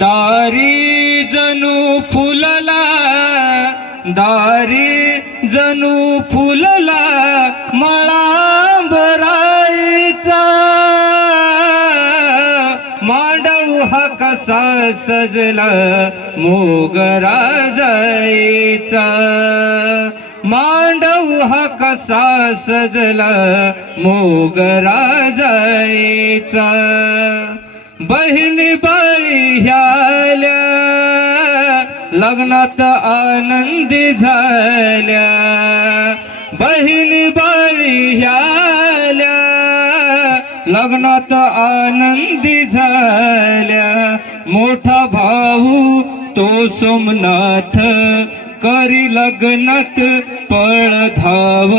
दारी जणू फुलला दारी जणू फुलला मळांबराईचा. मांडव हा कसा सजला मोगरा जायचा मांडव हा कसा सजला मोगरा जायचा बहिणी बाळी ह्याल्या लग्नात आनंदी झाल्या. बहिणी बाळी ह्याल्या लग्नात आनंदी झाल्या. मोठा भाऊ तो सोमनाथ करी लग्नात पळ धाव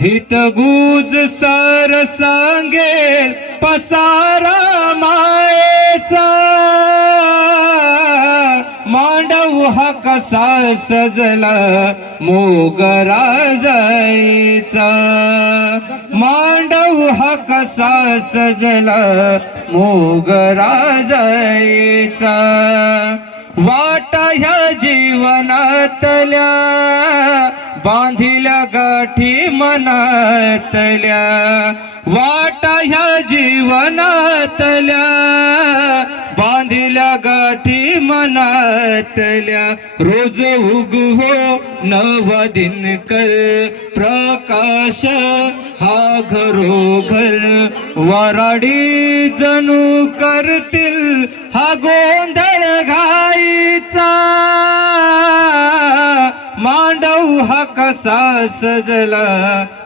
हितगुज सर सांगेल पसारा लोहा कसा सजला मोगरा जायचा मांडव हा कसा सजला मोगरा जायचा वाटा ह्या जीवनातल्या बांधिल्या गाठी मनातल्या. वाटा ह्या जीवनातल्या मनातल्या रोज उगवो नवा दिन कर प्रकाश हा घरोघर. वराडी जणू करतील हा गोंधळ घाईचा. मांडव हा कसा सजला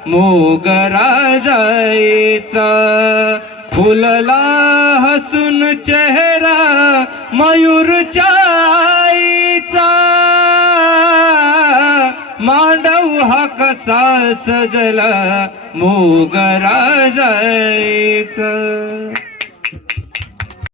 मोगरा जायचा फुलला हसून चेहरा मयूरच्या आईचा मांडव हा कसा सजला मोगरा जायचा